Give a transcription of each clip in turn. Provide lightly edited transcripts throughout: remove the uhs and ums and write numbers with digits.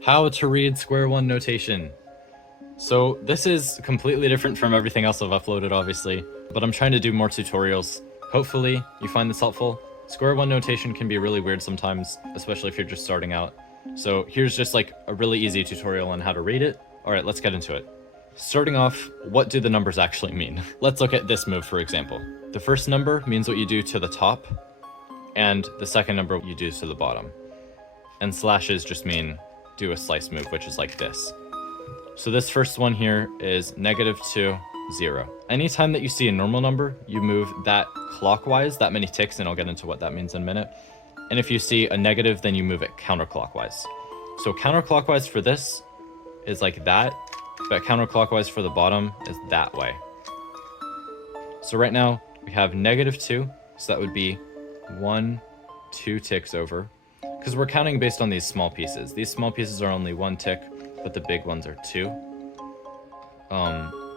How to read SQUARE-1 notation. So this is completely different from everything else I've uploaded, obviously, but I'm trying to do more tutorials. Hopefully you find this helpful. SQUARE-1 notation can be really weird sometimes, especially if you're just starting out. So here's just like a really easy tutorial on how to read it. All right, let's get into it. Starting off, what do the numbers actually mean? Let's look at this move, for example. The first number means what you do to the top, and the second number you do to the bottom. And slashes just mean do a slice move, which is like this. So this first one here is -2, 0. Anytime that you see a normal number, you move that clockwise, that many ticks, and I'll get into what that means in a minute. And if you see a negative, then you move it counterclockwise. So counterclockwise for this is like that, but counterclockwise for the bottom is that way. So right now we have -2, so that would be 1, 2 ticks over, because we're counting based on these small pieces. These small pieces are only 1 tick, but the big ones are 2.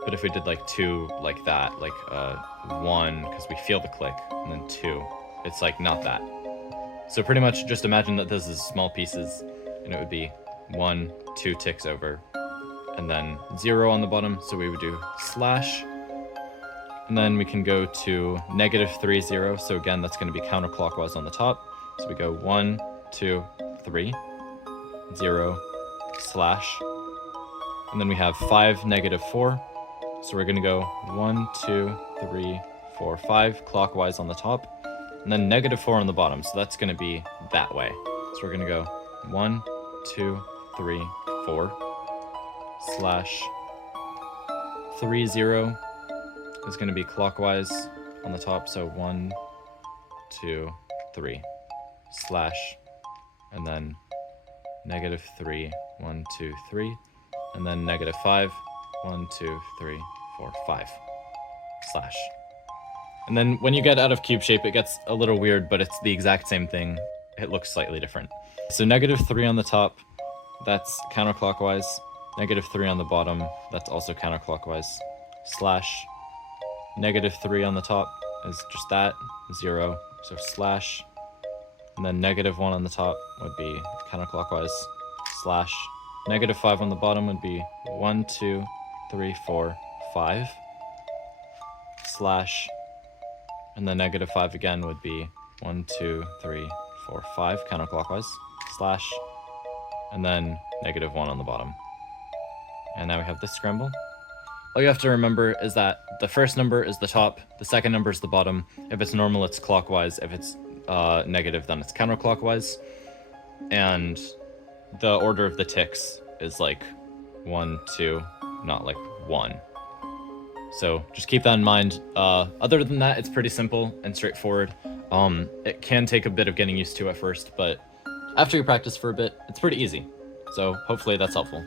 But if we did like 2 like that, like 1, because we feel the click, and then 2, it's like not that. So pretty much just imagine that this is small pieces, and it would be 1, 2 ticks over, and then 0 on the bottom, so we would do slash, and then we can go to -3, 0, so again that's going to be counterclockwise on the top, so we go 1, 2, 3, 0, slash, and then we have 5, -4, so we're going to go 1, 2, 3, 4, 5 clockwise on the top, and then -4 on the bottom, so that's going to be that way. So we're going to go 1, 2, 3, 4, slash, 3, 0 is going to be clockwise on the top, so 1, 2, 3, slash, and then -3, 1, 2, 3, and then -5, 1, 2, 3, 4, 5, slash. And then when you get out of cube shape, it gets a little weird, but it's the exact same thing. It looks slightly different. So -3 on the top, that's counterclockwise. -3 on the bottom, that's also counterclockwise. Slash. -3 on the top is just that, 0, so slash. And then -1 on the top would be counterclockwise, slash. -5 on the bottom would be 1, 2, 3, 4, 5, slash. And then -5 again would be 1, 2, 3, 4, 5 counterclockwise, slash. And then -1 on the bottom. And now we have this scramble. All you have to remember is that the first number is the top, the second number is the bottom. If it's normal, it's clockwise. If it's negative, then it's counterclockwise. And the order of the ticks is like 1, 2, not like 1. So just keep that in mind. Other than that, it's pretty simple and straightforward. It can take a bit of getting used to at first, but after you practice for a bit, it's pretty easy. So hopefully that's helpful.